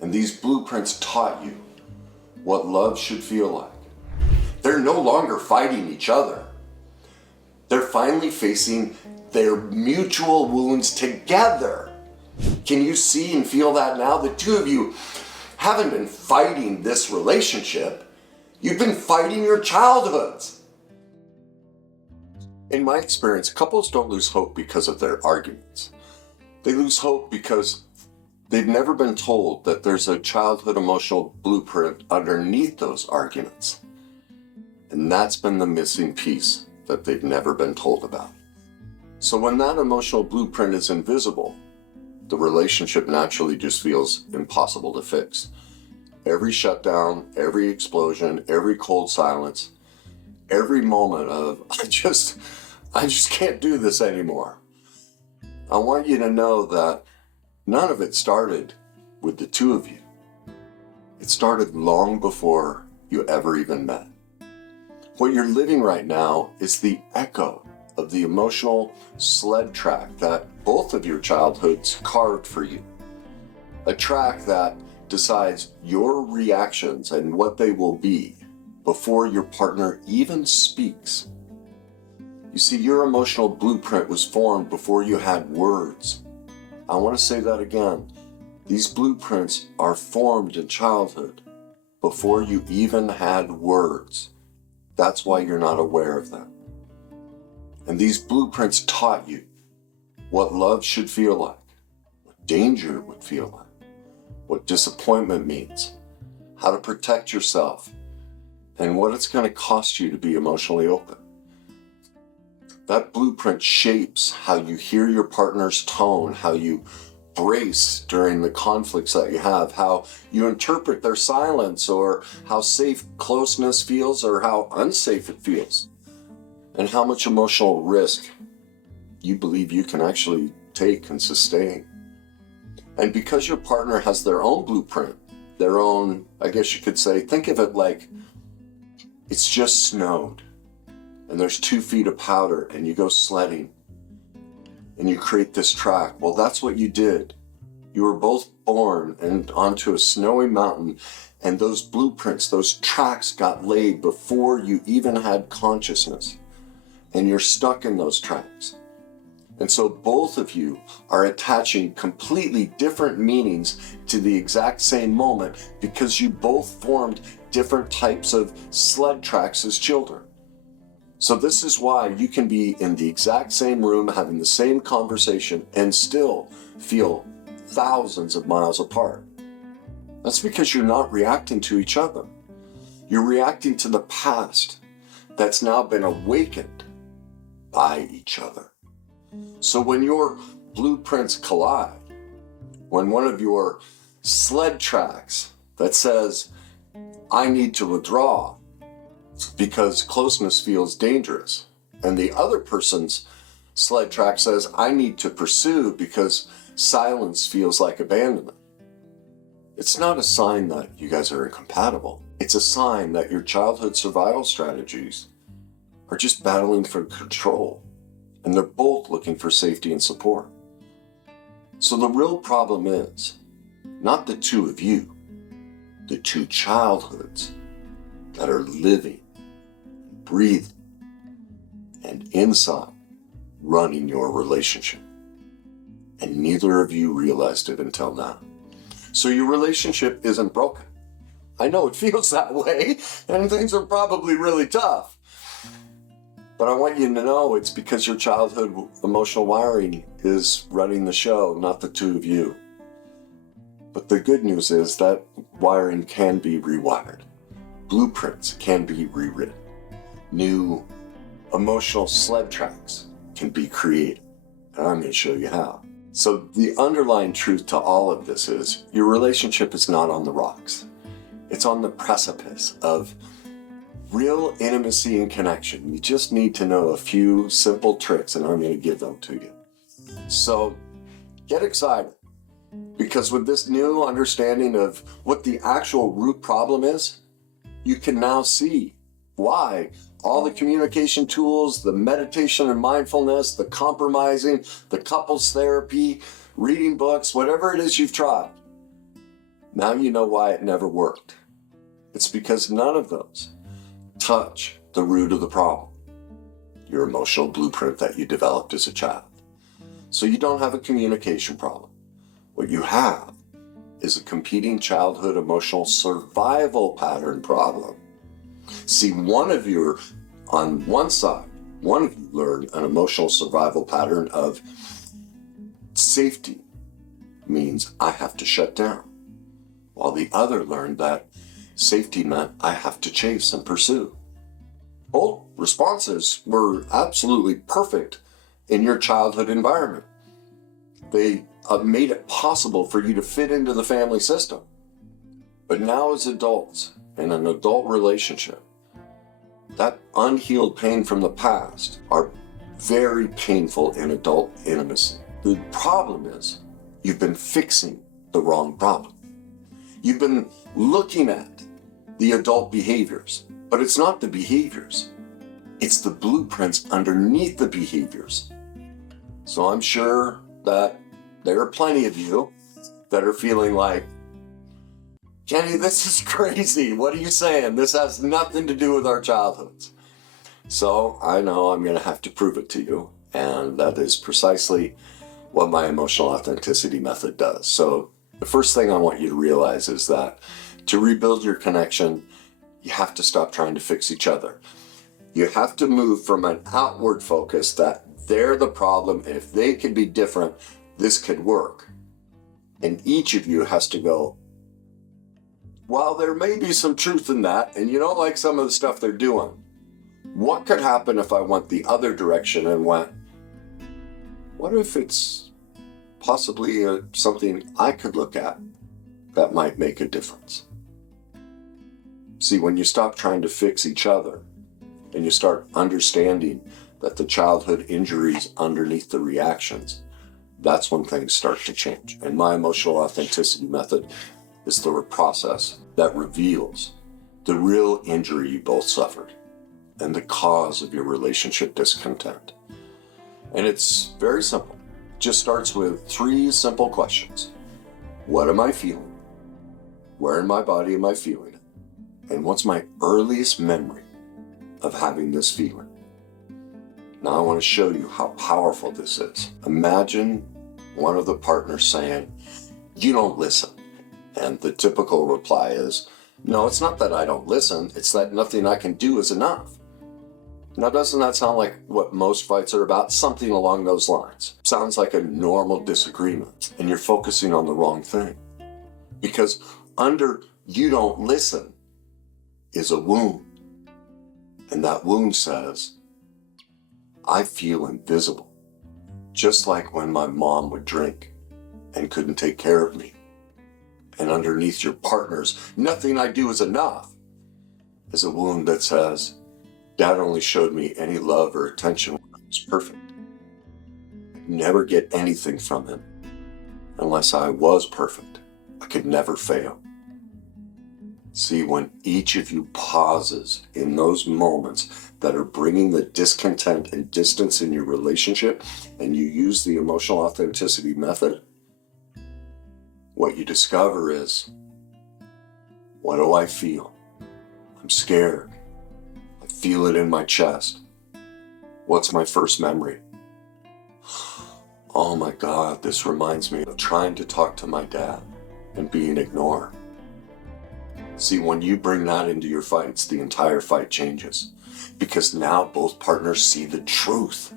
And these blueprints taught you what love should feel like. They're no longer fighting each other. They're finally facing their mutual wounds together. Can you see and feel that now? The two of you haven't been fighting this relationship. You've been fighting your childhoods. In my experience, couples don't lose hope because of their arguments. They lose hope because they've never been told that there's a childhood emotional blueprint underneath those arguments. And that's been the missing piece that they've never been told about. So when that emotional blueprint is invisible, the relationship naturally just feels impossible to fix. Every shutdown, every explosion, every cold silence, every moment of, I just can't do this anymore. I want you to know that none of it started with the two of you. It started long before you ever even met. What you're living right now is the echo of the emotional sled track that both of your childhoods carved for you. A track that decides your reactions and what they will be before your partner even speaks. You see, your emotional blueprint was formed before you had words. I want to say that again. These blueprints are formed in childhood before you even had words. That's why you're not aware of them. And these blueprints taught you what love should feel like, what danger would feel like, what disappointment means, how to protect yourself, and what it's going to cost you to be emotionally open. That blueprint shapes how you hear your partner's tone, how you brace during the conflicts that you have, how you interpret their silence, or how safe closeness feels or how unsafe it feels, and how much emotional risk you believe you can actually take and sustain. And because your partner has their own blueprint, their own, I guess you could say, think of it like it's just snowed and there's 2 feet of powder and you go sledding and you create this track. Well, that's what you did. You were both born and onto a snowy mountain, and those blueprints, those tracks got laid before you even had consciousness, and you're stuck in those tracks. And so both of you are attaching completely different meanings to the exact same moment because you both formed different types of sled tracks as children. So this is why you can be in the exact same room having the same conversation and still feel thousands of miles apart. That's because you're not reacting to each other. You're reacting to the past that's now been awakened by each other. So when your blueprints collide, when one of your sled tracks that says, I need to withdraw because closeness feels dangerous, and the other person's sled track says, I need to pursue because silence feels like abandonment. It's not a sign that you guys are incompatible. It's a sign that your childhood survival strategies are just battling for control, and they're both looking for safety and support. So the real problem is not the two of you, the two childhoods that are living, breathing, and inside running your relationship. And neither of you realized it until now. So your relationship isn't broken. I know it feels that way, and things are probably really tough. But I want you to know it's because your childhood emotional wiring is running the show, not the two of you. But the good news is that wiring can be rewired. Blueprints can be rewritten. New emotional sled tracks can be created. And I'm going to show you how. So the underlying truth to all of this is your relationship is not on the rocks. It's on the precipice of real intimacy and connection. You just need to know a few simple tricks, and I'm going to give them to you. So get excited, because with this new understanding of what the actual root problem is, you can now see why all the communication tools, the meditation and mindfulness, the compromising, the couples therapy, reading books, whatever it is you've tried, Now you know why it never worked. It's because none of those touch the root of the problem, your emotional blueprint that you developed as a child. So you don't have a communication problem. What you have is a competing childhood emotional survival pattern problem. See, one of you, on one side, one of you learned an emotional survival pattern of safety means I have to shut down, while the other learned that safety meant I have to chase and pursue. Both responses were absolutely perfect in your childhood environment. They made it possible for you to fit into the family system. But now as adults, in an adult relationship, that unhealed pain from the past are very painful in adult intimacy. The problem is you've been fixing the wrong problem. You've been looking at the adult behaviors, but it's not the behaviors. It's the blueprints underneath the behaviors. So I'm sure that there are plenty of you that are feeling like, Jenny, this is crazy. What are you saying? This has nothing to do with our childhoods. So I know I'm going to have to prove it to you. And that is precisely what my emotional authenticity method does. So the first thing I want you to realize is that to rebuild your connection, you have to stop trying to fix each other. You have to move from an outward focus that they're the problem. If they could be different, this could work. And each of you has to go, while there may be some truth in that, and you don't like some of the stuff they're doing, what could happen if I went the other direction and went, what if it's possibly something I could look at that might make a difference? See, when you stop trying to fix each other and you start understanding that the childhood injuries underneath the reactions, that's when things start to change. And my emotional authenticity method is the process that reveals the real injury you both suffered and the cause of your relationship discontent. And it's very simple. It just starts with 3 simple questions. What am I feeling? Where in my body am I feeling it? And what's my earliest memory of having this feeling? Now I want to show you how powerful this is. Imagine one of the partners saying, you don't listen. And the typical reply is, no, it's not that I don't listen, it's that nothing I can do is enough. Now, doesn't that sound like what most fights are about? Something along those lines. Sounds like a normal disagreement, and you're focusing on the wrong thing. Because under you don't listen is a wound. And that wound says, I feel invisible. Just like when my mom would drink and couldn't take care of me. And underneath your partner's, nothing I do is enough, is a wound that says, Dad only showed me any love or attention when I was perfect. I'd never get anything from him unless I was perfect. I could never fail. See, when each of you pauses in those moments that are bringing the discontent and distance in your relationship, and you use the emotional authenticity method, what you discover is, what do I feel? I'm scared. I feel it in my chest. What's my first memory? Oh my God, this reminds me of trying to talk to my dad and being ignored. See, when you bring that into your fights, the entire fight changes. Because now both partners see the truth.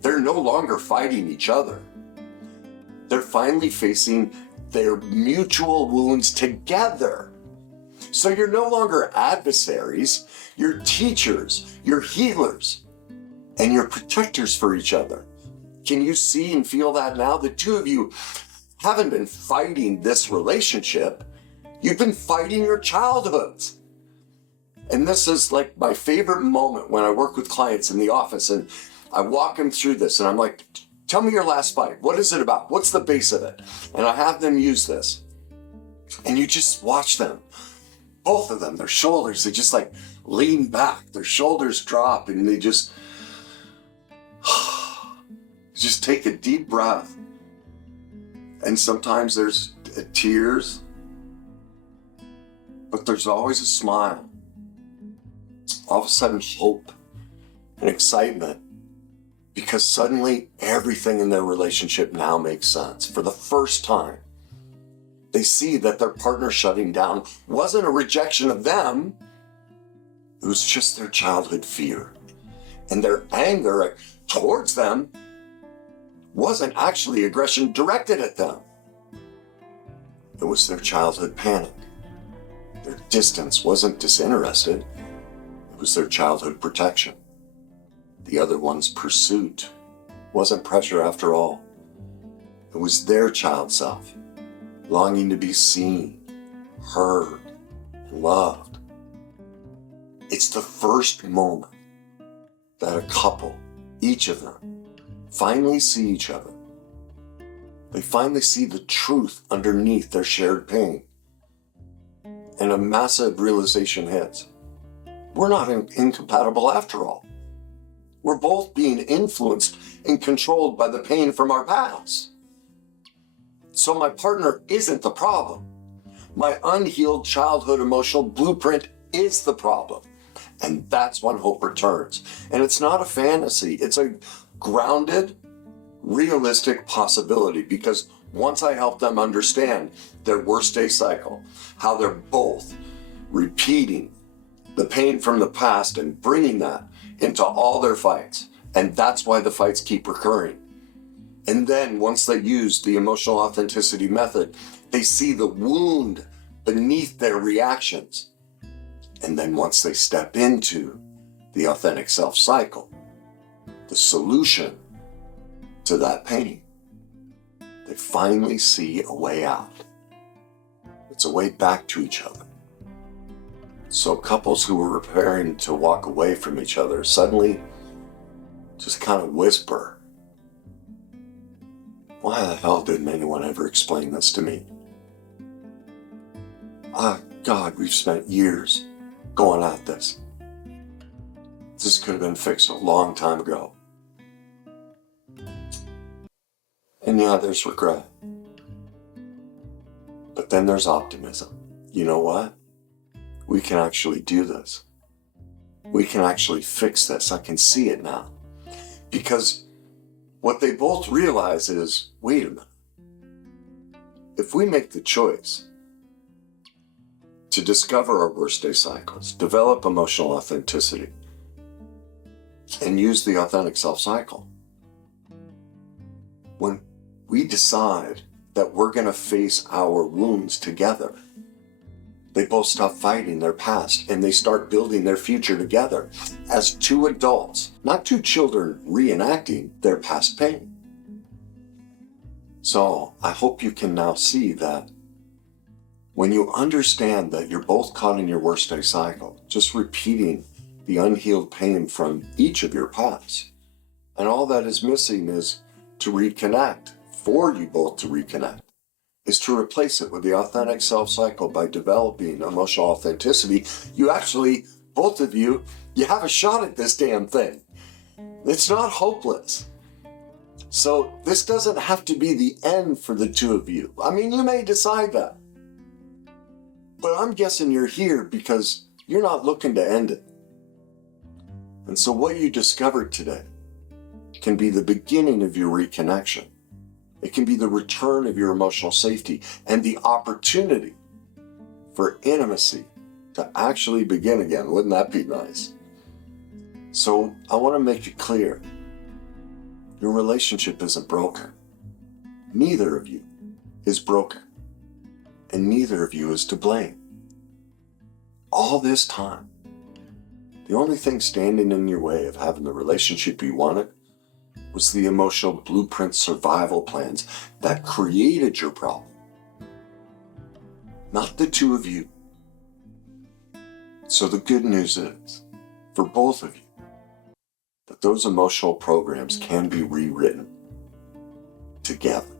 They're no longer fighting each other. They're finally facing their mutual wounds together. So you're no longer adversaries, you're teachers, you're healers, and you're protectors for each other. Can you see and feel that now? The two of you haven't been fighting this relationship, you've been fighting your childhoods. And this is like my favorite moment when I work with clients in the office and I walk them through this and I'm like, tell me your last fight. What is it about? What's the base of it? And I have them use this. And you just watch them. Both of them, their shoulders, they just like lean back. Their shoulders drop and they just take a deep breath. And sometimes there's tears. But there's always a smile. All of a sudden, hope and excitement, because suddenly everything in their relationship now makes sense. For the first time, they see that their partner shutting down wasn't a rejection of them. It was just their childhood fear. And their anger towards them wasn't actually aggression directed at them. It was their childhood panic. Their distance wasn't disinterested. It was their childhood protection. The other one's pursuit wasn't pressure after all. It was their child self, longing to be seen, heard, and loved. It's the first moment that a couple, each of them, finally see each other. They finally see the truth underneath their shared pain. And a massive realization hits. We're not incompatible after all. We're both being influenced and controlled by the pain from our past. So my partner isn't the problem. My unhealed childhood emotional blueprint is the problem. And that's when hope returns. And it's not a fantasy. It's a grounded, realistic possibility, because once I help them understand their worst day cycle, how they're both repeating the pain from the past and bringing that into all their fights. And that's why the fights keep recurring. And then once they use the emotional authenticity method, they see the wound beneath their reactions. And then once they step into the authentic self cycle, the solution to that pain, they finally see a way out. It's a way back to each other. So couples who were preparing to walk away from each other suddenly just kind of whisper, why the hell didn't anyone ever explain this to me? God, we've spent years going at this. This could have been fixed a long time ago. And yeah, there's regret. But then there's optimism. You know what? We can actually do this. We can actually fix this. I can see it now. Because what they both realize is, wait a minute. If we make the choice to discover our worst day cycles, develop emotional authenticity, and use the authentic self cycle, when we decide that we're going to face our wounds together, they both stop fighting their past and they start building their future together as two adults, not two children reenacting their past pain. So I hope you can now see that when you understand that you're both caught in your worst day cycle, just repeating the unhealed pain from each of your pasts, and all that is missing is to reconnect, for you both to reconnect, is to replace it with the authentic self cycle by developing emotional authenticity. You actually, both of you have a shot at this damn thing. It's not hopeless. So this doesn't have to be the end for the two of you. I mean, you may decide that. But I'm guessing you're here because you're not looking to end it. And so what you discovered today can be the beginning of your reconnection. It can be the return of your emotional safety and the opportunity for intimacy to actually begin again. Wouldn't that be nice? So I want to make it clear. Your relationship isn't broken. Neither of you is broken. And neither of you is to blame. All this time, the only thing standing in your way of having the relationship you wanted was the emotional blueprint survival plans that created your problem. Not the two of you. So the good news is, for both of you, that those emotional programs can be rewritten together.